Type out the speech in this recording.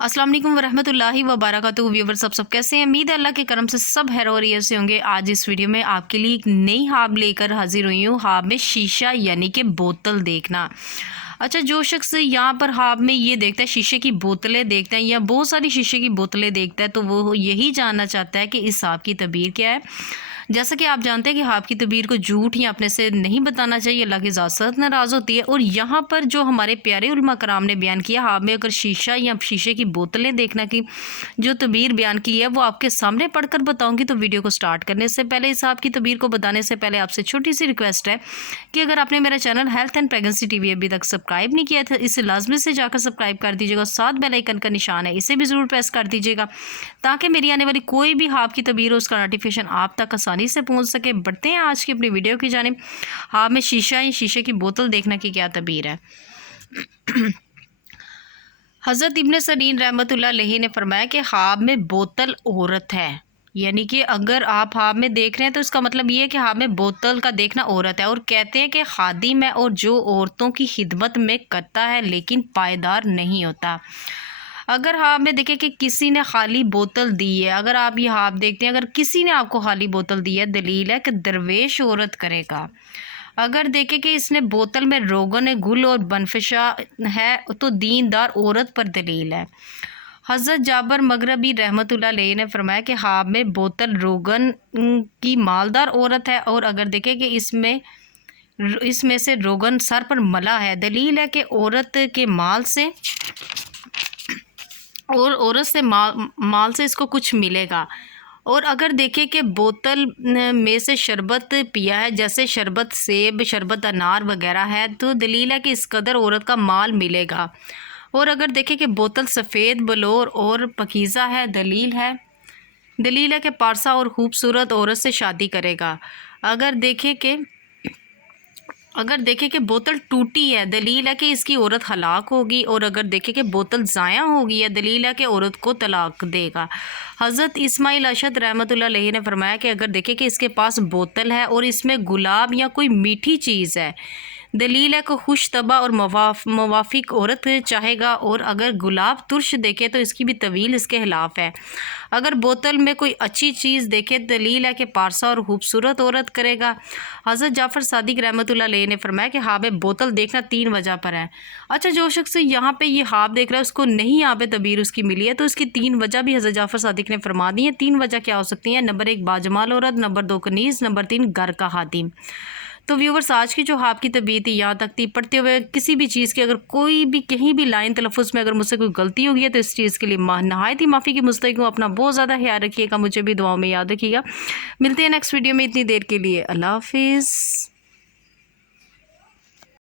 अस्सलाम वालेकुम वरहमतुल्लाहि वबरकातुहू। व्यूवर सब कैसे हैं? उम्मीद है अल्लाह के करम से सब खैर और से होंगे। आज इस वीडियो में आपके लिए एक नई हाब लेकर हाजिर हुई हूँ। हाब में शीशा यानी कि बोतल देखना। अच्छा, जो शख्स यहाँ पर हाब में ये देखता है, शीशे की बोतलें देखता है या बहुत सारी शीशे की बोतलें देखता है, तो वो यही जानना चाहता है कि इस हाब की तबीर क्या है। जैसा कि आप जानते हैं कि हाब की तबीर को झूठ या अपने से नहीं बताना चाहिए, अल्लाह की ज़ात सख्त नाराज़ होती है। और यहाँ पर जो हमारे प्यारे उलमा कराम ने बयान किया, हाब में अगर शीशा या शीशे की बोतलें देखना की जो तबीर बयान की है वो आपके सामने पढ़कर बताऊंगी। तो वीडियो को स्टार्ट करने से पहले, इस हाब की तबीर को बताने से पहले आपसे छोटी सी रिक्वेस्ट है कि अगर आपने मेरा channel health and pregnancy TV अभी तक सब्सक्राइब नहीं किया था, इसे लाजमी से जाकर सब्सक्राइब कर दीजिएगा। साथ बेल आइकन का निशान है, इसे भी ज़रूर प्रेस कर दीजिएगा ताकि मेरी आने वाली कोई भी हाब की तबीर हो उसका नोटिफिकेशन आप तक आसानी से पहुंच सके। बढ़ते हैं आज की अपनी वीडियो की जानिब। हाब में शीशा या शीशे की बोतल देखने की क्या तबीर है। हज़रत इब्न सरीन रहमतुल्लाह अलैहि ने फरमाया कि हाब में बोतल औरत है, यानी कि अगर आप हाब में देख रहे हैं तो इसका मतलब ये है कि हाब में बोतल का देखना औरत है। और कहते हैं कि खादिम है और जो औरतों की खिदमत में करता है लेकिन पायदार नहीं होता। अगर हाब में देखें कि किसी ने खाली बोतल दी है, अगर आप ये हाब देखते हैं, अगर किसी ने आपको खाली बोतल दी है, दलील है कि दरवेश औरत करेगा। अगर देखें कि इसने बोतल में रोगन गुल और बनफशा है तो दीनदार औरत पर दलील है। हज़रत जाबर मगरबी रहमतुल्लाह अलैहि ने फरमाया कि हाब में बोतल रोगन की मालदार औरत है। और अगर देखें कि इसमें से रोगन सर पर मला है, दलील है कि औरत के माल से और औरत से माल से इसको कुछ मिलेगा। और अगर देखें कि बोतल में से शरबत पिया है, जैसे शरबत सेब, शरबत अनार वगैरह है, तो दलील है कि इस कदर औरत का माल मिलेगा। और अगर देखें कि बोतल सफ़ेद, बलोर और पकीज़ा है, दलील है कि पारसा और ख़ूबसूरत औरत से शादी करेगा। अगर देखें कि बोतल टूटी है, दलील है कि इसकी औरत हलाक होगी। और अगर देखें कि बोतल ज़ाया होगी है, दलील है कि औरत को तलाक देगा। हज़रत इस्माइल अशद रहमतुल्लाह अलैहि ने फरमाया कि अगर देखें कि इसके पास बोतल है और इसमें गुलाब या कोई मीठी चीज़ है, दलील है कि खुश तबा और मवाफिक औरत चाहेगा। और अगर गुलाब तुर्श देखे तो इसकी भी तवील इसके खिलाफ है। अगर बोतल में कोई अच्छी चीज़ देखे, दलील है कि पारसा और खूबसूरत औरत करेगा। हज़रत जाफ़र सादिक रहमतुल्लाह अलैहि ने फरमाया कि हाब बोतल देखना 3 वजह पर है। अच्छा, जो शख्स यहाँ पे ये हाब देख रहा है उसको नहीं यहाँ पे तबीर उसकी मिली है, तो इसकी 3 वजह भी हज़रत जाफ़र सादिक ने फरमा दी है। 3 वजह क्या हो सकती हैं? नंबर 1 बाजमाल औरत, नंबर 2 कनीज़, नंबर 3 घर का खादिम। तो व्यूवर्स, आज की जो हाब की तबीयत थी यहाँ तक थी। पढ़ते हुए किसी भी चीज़ की अगर कोई भी कहीं भी लाइन तलफ़ुज़ में अगर मुझसे कोई गलती होगी है तो इस चीज़ के लिए नहायत ही माफ़ी की मुस्तहिक़ हूँ। अपना बहुत ज़्यादा ख्याल रखिएगा, मुझे भी दुआओं में याद रखिएगा। मिलते हैं नेक्स्ट वीडियो में, इतनी देर के लिए अल्लाह हाफ़िज़।